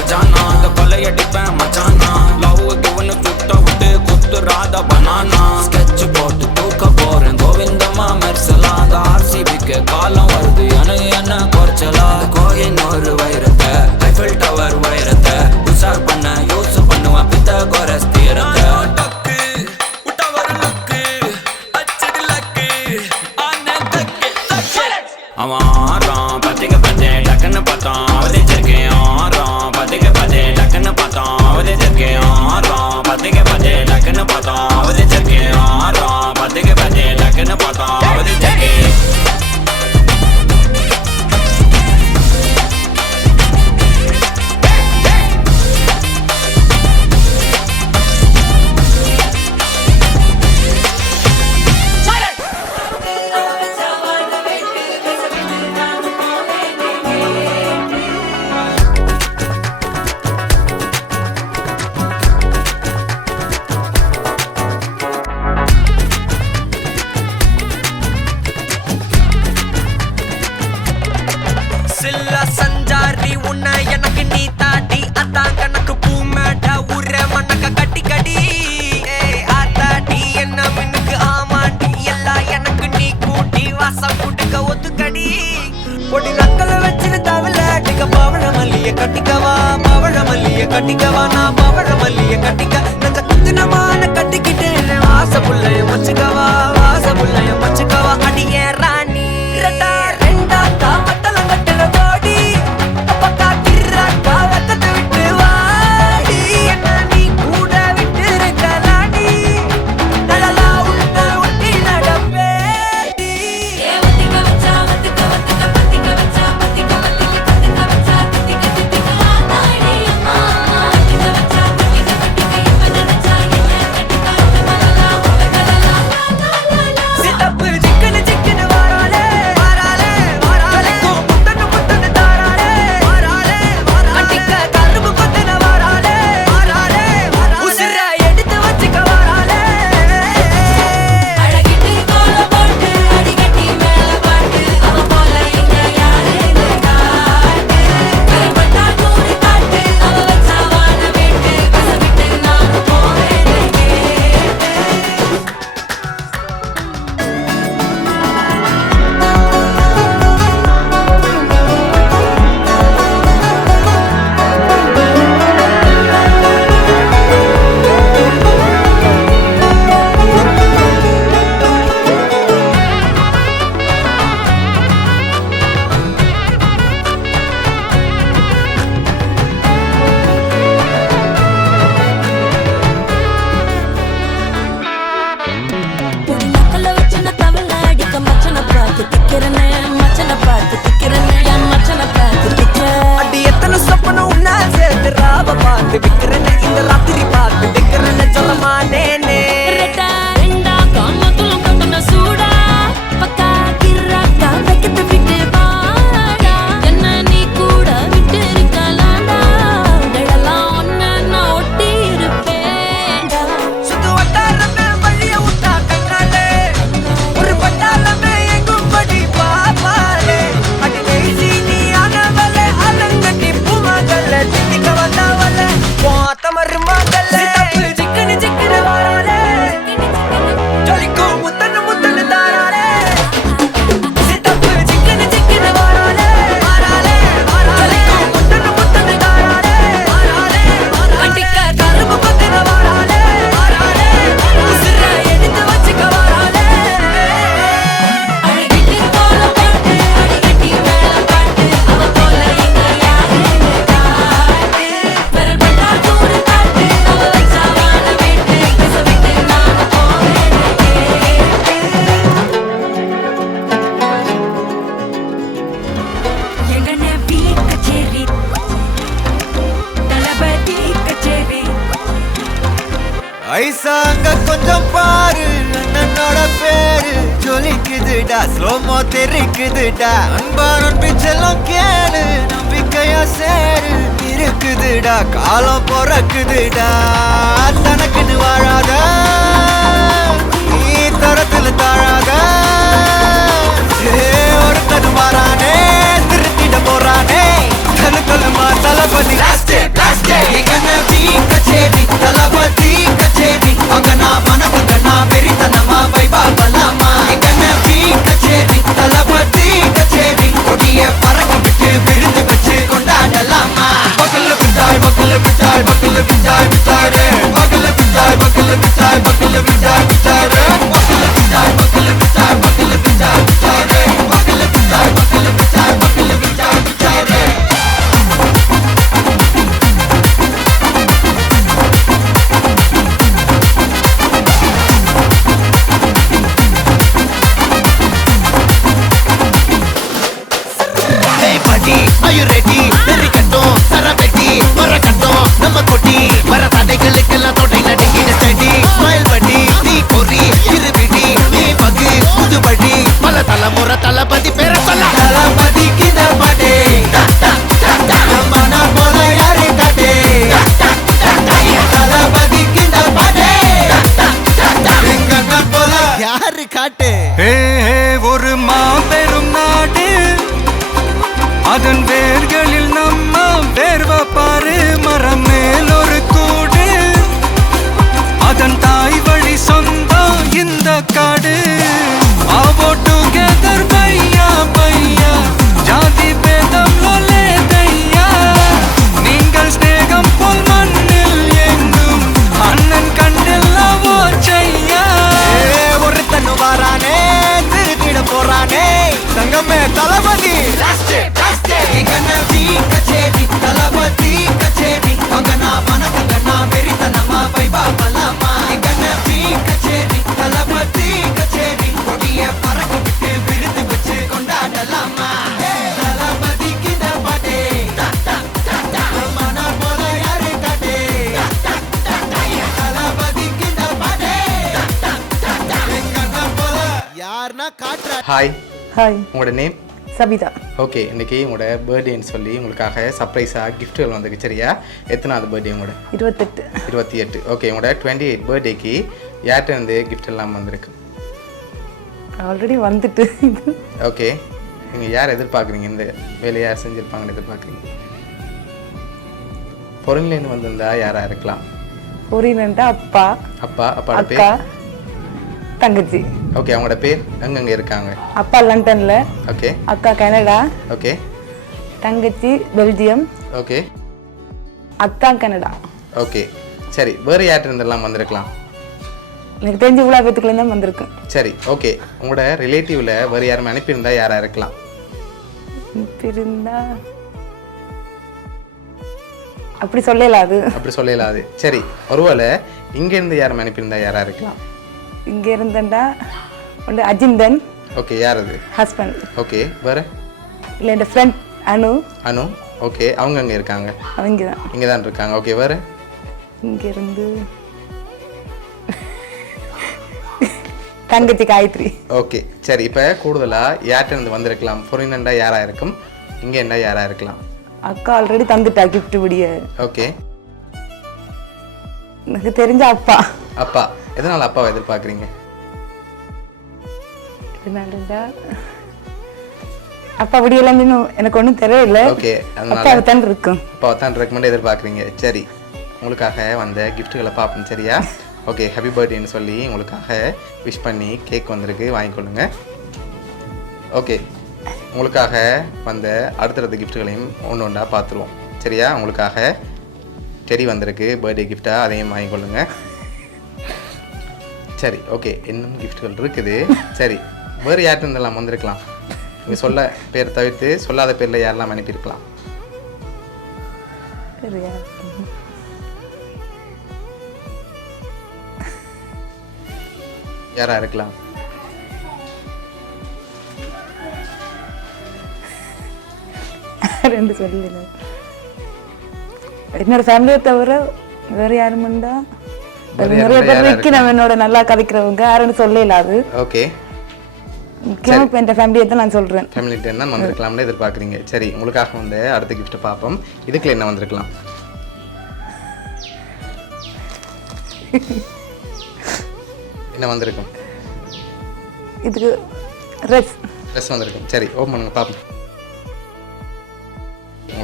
கஜானா இந்த கொள்ளையடிப்பேன் மச்சானா லவ் கிவ்னு சுத்த விட்டு குத்துறாத பனானா ஸ்கெட்ச் போட்டு தூக்க போறேன் கோவிந்தம்மா மெர்சலா அந்த ஆர்சிபிக்கு காலம் வருது என்ன குறைச்சலா கோயினூர் வைரத்தை ஐஃபில் டவர் வைரத்தை உஷார் பண்ண யூஸ் பண்ணுவேன் பித்தகோரஸ் தீரத்தை அவன் ஆறான் பத்திக்க பத்தே டக்குன்னு பார்த்தான் அவதிச்சிருக்கேன் ஆறான் பத்திக்க பத்தே டக்குன்னு பார்த்தான் அவதிச்சிருக்கேன் ஆறான் பத்திக்க பத்தே டக்குன்னு பார்த்தான் அவதிச்சிருக்கேன் ஆறான் பத்திக்க பத்தே டக்குன்னு பார்த்தான் அவதிச்சிருக்கேன் சில்ல சஞ்சாரி உன்னை எனக்கு நீ தாட்டி அதான் கணக்கு பூ மேட்ட உர மண்ணக்க கட்டி கடி ஆத்தாட்டி என்ன மின்னுக்கு ஆமாண்டி எல்லாம் எனக்கு நீ கூட்டி வாசம் கூட்டுக்க ஒத்துக்கடி பொடி நக்கல வச்சிரு தவள அடிக்க பவழ மல்லிய கட்டிக்கவா பவழ மல்லிய கட்டிக்கவா நான் பவழ மல்லிய கட்டிக்க நஞ்ச குத்தினமான கட்டிக்கிட்டேன் வாச புள்ளைய மச்சுக்கவா வாச புள்ளைய மச்சுக்கவா அடியே ராணி ரெண்டா ஐசா அங்க கொஞ்சம் பாரு அண்ணனோட பேரு ஜொலிக்குதுடா ஸ்லோமோ தெரிக்குதுடா அன்பா நம்பி செல்லம் கேளு நம்பிக்கையா சேரு இருக்குதுடா காலம் பிறக்குதுடா தனக்குன்னு வாழாத நீ தரத்துல தாழாத ஒருத்தன் மாறானே திருத்திட போறானே கல்லுமா தளபதி கச்சேரி தளபதி கச்சேரி அங்கனா மனமங்கனா வெறித்தனமா வைபா பலாமா கச்சேரி தளபதி கச்சேரி கொடிய பறக்க விட்டு விருந்து வச்சு கொண்டாடலாமா பக்கல்ல விட்டாய் பக்கல்ல விட்டாய் பக்கல்ல விட்டாய் விட்டாரே பக்கல்ல விட்டாய் பக்கல்ல விட்டாய் பக்கல்ல விட்டாய் விட்டாரே பக்கல்ல விட்டாய் பக்கல்ல விட்டாய் பக்கல்ல விட்டாய் விட்டாரே பக்கல்ல விட்டாய் பக்கல்ல விட்டாய் பக்கல்ல விட்டாய் விட்டாரே Are you ready? Very கட்டும் சரபெட்டி வர கட்டும் நம்ம கொட்டி வர தடைகளுக்கெல்லாம் தொடை நடுங்கிட ஸ்டடி ஸ்மைல் பண்ணி நீ பொறி இருவிடி நீ பகு புதுபடி பல தலைமுறை தளபதி பேர சொல்ல தளபதிக்கு இந்த பாட்டே மன போல யாரு காட்டே தளபதிக்கு இந்த பாட்டே எங்க போல யாரு காட்டு ஒரு மாபெரும் நாடு அதன் வேர்களில் நம்ம வேர்வ பாரு மரம் மேல் ஒரு கூடு அதன் தாய் வழி சொந்தம் இந்த காடு ஆவோ டுகெதர் பையா பையா ஜாதி பேதம் லோலே தையா நீங்கள் ஸ்நேகம் போல் மண்ணில் எங்கும் அண்ணன் கண்டெல்லாவோ செய்யா ஒரு தன்னு வாரானே திருத்திட போறானே தங்கமே தளபதி கச்சேரி தளபதி கச்சேரி அங்கனா மனகங்கனா வெறித்தனமா வைபா பலாமா கச்சேரி தளபதி கச்சேரி கொடிய பறக்க விட்டு விருந்து வச்சு கொண்டாடலாமா தளபதிக்கு இந்த பாட்டே மன போல யாரு காட்டே தளபதிக்கு இந்த பாட்டே எங்க போல யாருன்னா காட்டுற ஹாய் ஹாய், உங்களோட நேம் சபிதா. ஓகே, இன்றைக்கி உங்களோட பர்த்டேன்னு சொல்லி உங்களுக்காக சர்ப்ரைஸாக கிஃப்ட்டுகள் வந்திருக்கு. சரியா? எத்தனாவது பர்த்டே உங்களோட? 28. 28. ஓகே, உங்களோட 28 பர்த்டேக்கு யார்கிட்டருந்து கிஃப்ட் எல்லாம் வந்திருக்கு? ஆல்ரெடி வந்துட்டு. ஓகே, நீங்கள் யார் எதிர்பார்க்குறீங்க? இந்த வேலையை யார் செஞ்சுருப்பாங்கன்னு எதிர்பார்க்குறீங்க? பொருள்லேருந்து வந்திருந்தா யாராக இருக்கலாம்? பொரியலன்ட்டா அப்பா, அப்பாவோட அக்கா, பேர்? தங்கச்சி. ஓகே, அவங்களோட பேர் எங்கெங்கே இருக்காங்க? அப்பா லண்டன்ல, ஓகே, அக்கா கனடா, ஓகே, தங்கச்சி பெல்ஜியம், ஓகே, அக்கா கனடா. ஓகே. சரி, வேறு யார்கிட்டருந்தெல்லாம் வந்திருக்கலாம்? எனக்கு தெரிஞ்ச இவ்வளோ பேத்துக்குள்ள தான் வந்திருக்கேன். சரி, ஓகே. உங்களோட ரிலேட்டிவ்ல வேறு யாரும் அனுப்பியிருந்தா யாராக இருக்கலாம்? இருந்தா அப்படி சொல்லலாது. அப்படி சொல்லலாது. சரி, ஒருவேளை இங்கேருந்து யாரும் அனுப்பியிருந்தா யாராக இருக்கலாம்? இங்க இருந்தேன்டா வந்து அஜிந்தன். ஓகே, யார் அது? ஹஸ்பண்ட். ஓகே, வேறு? இல்லை என் ஃப்ரெண்ட் அனு. அனு. ஓகே, அவங்க அங்கே இருக்காங்க? அவங்க தான். இங்கே தான் இருக்காங்க. ஓகே, வேறு? இங்கிருந்து தங்கச்சி காயத்ரி. ஓகே, சரி. இப்போ கூடுதலாக யார்கிட்ட வந்திருக்கலாம்? பொறினண்டா யாராக இருக்கும்? இங்கே என்ன யாராக இருக்கலாம்? அக்கா ஆல்ரெடி தந்துட்டா கிஃப்ட் விடிய. ஓகே, எனக்கு தெரிஞ்ச அப்பா. அப்பா. எதனால் அப்பாவை எதிர்பார்க்குறீங்க? எதனாலடா அப்பா விடியெல்லாம் இன்னும் எனக்கு ஒன்றும் தெரியல. ஓகே, அப்பாவை தான் இருக்கும். அப்பாவை தான் ரெக்கமெண்ட் எதிர்பார்க்குறீங்க. சரி, உங்களுக்காக வந்த கிஃப்ட்டுகளை பார்ப்போம். சரியா? ஓகே, ஹாப்பி பர்த்டேன்னு சொல்லி உங்களுக்காக விஷ் பண்ணி கேக் வந்திருக்கு, வாங்கிக்கொள்ளுங்க. ஓகே, உங்களுக்காக வந்த அடுத்தடுத்த கிஃப்ட்டுகளையும் ஒன்று ஒன்றா பார்த்துருவோம். சரியா? உங்களுக்காக டெடி வந்திருக்கு பர்த்டே கிஃப்டாக, அதையும் வாங்கிக்கொள்ளுங்க. சரி, ஓகே. இன்னும் கிஃப்ட்டுகள் இருக்குது. சரி, வேறு யார்கிட்ட இருந்தெல்லாம் வந்திருக்கலாம்? நீங்கள் சொல்ல பேர் தவிர்த்து சொல்லாத பேரில் யாரெல்லாம் அனுப்பியிருக்கலாம்? சரியா? யாராக இருக்கலாம்? ரெண்டு சொல்லல. என்னோட ஃபேமிலியை தவிர வேற யாரும் உண்டா? நிறைய பேர் வைக்க நம்ம என்னோட நல்லா கதைக்கிறவங்க யாருன்னு சொல்லலாது. ஓகே, முக்கியமாக இப்போ என் ஃபேமிலியை தான் நான் சொல்கிறேன். ஃபேமிலிட்டு என்ன வந்திருக்கலாம்னு எதிர்பார்க்குறீங்க. சரி, உங்களுக்காக வந்து அடுத்த கிஃப்ட்டை பார்ப்போம். இதுக்குள்ள என்ன வந்திருக்கலாம்? என்ன வந்திருக்கும்? இதுக்கு ட்ரெஸ் ட்ரெஸ் வந்திருக்கும். சரி, ஓப்பன் பண்ணுங்க பார்ப்போம்.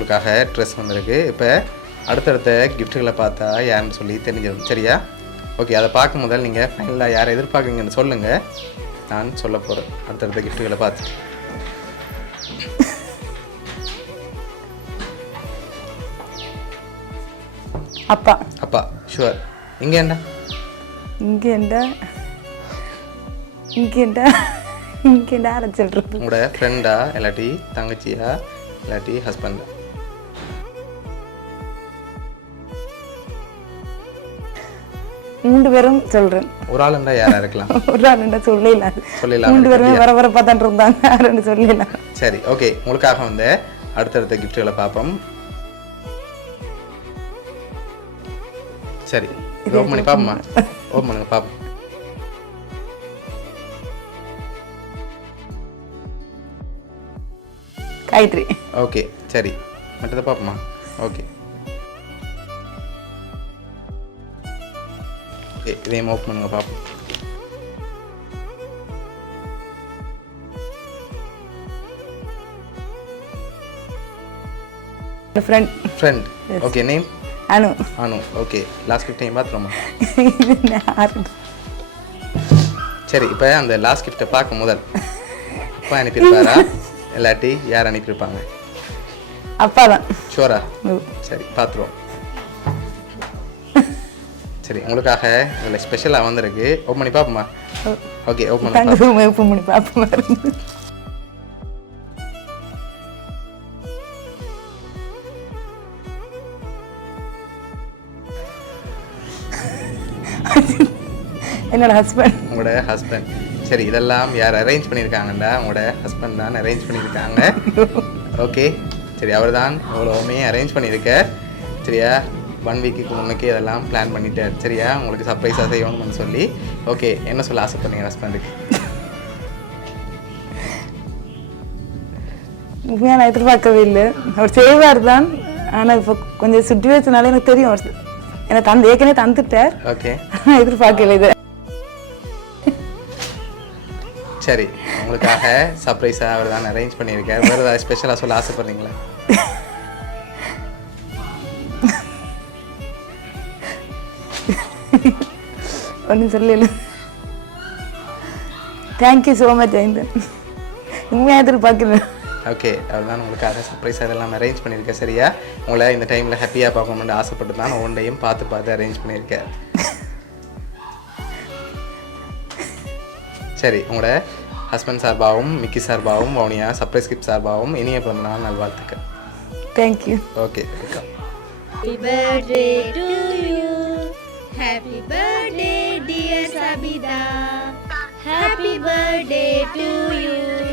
உங்களுக்காக ட்ரெஸ் வந்திருக்கு. இப்போ அடுத்தடுத்த கிஃப்ட்டுகளை பார்த்தா யாருன்னு சொல்லி தெரிஞ்சிடும். சரியா? ஓகே, அதை பார்க்கும் முதல் நீங்கள் ஃபைனலாக யாரை எதிர்பார்க்குறீங்கன்னு சொல்லுங்கள். நான் சொல்ல போகிறேன் அடுத்தடுத்த கிஃப்ட்டுகளை பார்த்து. அப்பா. அப்பா ஷுவர். இங்கே என்ன? இங்கே யாரை சொல்கிறது? உங்களோட ஃப்ரெண்டா இல்லாட்டி தங்கச்சியா இல்லாட்டி ஹஸ்பண்டா? மூன்று பேரும் சொல்றேன். ஒரு ஆள் இருந்தா யாரா இருக்கலாம்? ஒரு ஆள் இருந்தா சொல்லலாம். மூன்று பேரும் வர பார்த்துட்டு இருந்தாங்க, யாருன்னு சொல்லலாம். சரி, ஓகே. உங்களுக்காக வந்து அடுத்தடுத்த கிஃப்ட்டுகளை பார்ப்போம். சரி, ஓப்பன் பண்ணி பார்ப்போமா? ஓப்பன் பண்ணுங்க பார்ப்போம். காயத்ரி. ஓகே, சரி. மற்றதை பார்ப்போமா? ஓகே ஓகே, இதையும் ஓப்பன் பண்ணுங்க பார்ப்போம். ஃப்ரெண்ட். Okay, name? அனு. Okay, last gift time பார்த்துருமா? சரி, இப்போ அந்த லாஸ்ட் கிஃப்ட்டை பார்க்க முதல் அப்பா அனுப்பியிருப்பாரா இல்லாட்டி யார் அனுப்பியிருப்பாங்க? அப்பா தான். ஷோரா? சரி, பார்த்துருவோம். சரி, உங்களுக்காக இதில் ஸ்பெஷலாக வந்திருக்கு. ஓப்பன் பண்ணி பார்ப்போமா? ஓகே, ஓப்பன் பண்ணி பார்ப்போம். என்னோட ஹஸ்பண்ட். உங்களோட ஹஸ்பண்ட். சரி, இதெல்லாம் யார் அரேஞ்ச் பண்ணியிருக்காங்கண்டா? உங்களோட ஹஸ்பண்ட் தான் அரேஞ்ச் பண்ணியிருக்காங்க. ஓகே, சரி, அவர் தான் அவ்வளோவுமே அரேஞ்ச் பண்ணியிருக்க. சரியா? 1 வீக்குக்கு முன்னுக்கே இதெல்லாம் பிளான் பண்ணிட்டார். சரியா? உங்களுக்கு சர்ப்ரைஸாக செய்யணும்னு சொல்லி. ஓகே, என்ன சொல்ல ஆசைப்படுறீங்க ஹஸ்பண்டுக்கு? உண்மையாக நான் எதிர்பார்க்கவே இல்லை. அவர் செய்வார் தான். ஆனால் இப்போ கொஞ்சம் சுச்சுவேஷனால எனக்கு தெரியும் அவர் எனக்கு ஏற்கனவே தந்துட்டார். ஓகே, எதிர்பார்க்கல இது. சரி, உங்களுக்காக சர்ப்ரைஸாக அவர் தான் அரேஞ்ச் பண்ணியிருக்கார். வேறு ஏதாவது ஸ்பெஷலாக சொல்ல ஆசைப்படுறீங்களா? ஒன்றும் சொல்லல. Thank you so much ஐந்தன். உண்மையாக எதிர்பார்க்கல. ஓகே, அவர் தான் உங்களுக்காக சர்ப்ரைஸாக இதெல்லாம் அரேஞ்ச் பண்ணியிருக்கேன். சரியா? உங்களை இந்த டைமில் ஹாப்பியாக பார்க்கணும்னு ஆசைப்பட்டு தான் ஒன்றையும் பார்த்து அரேஞ்ச் பண்ணியிருக்கேன். சரி, உங்களோட ஹஸ்பண்ட் சார்பாகவும் மிக்கி சார்பாகவும் வவுனியா சர்ப்ரைஸ் கிஃப்ட் சார்பாகவும் இனிய பிறந்தநாள் நல்வாழ்த்துக்கள். Thank you. Okay, welcome. Happy birthday to you. Happy birthday dear Sabida. Happy birthday to you.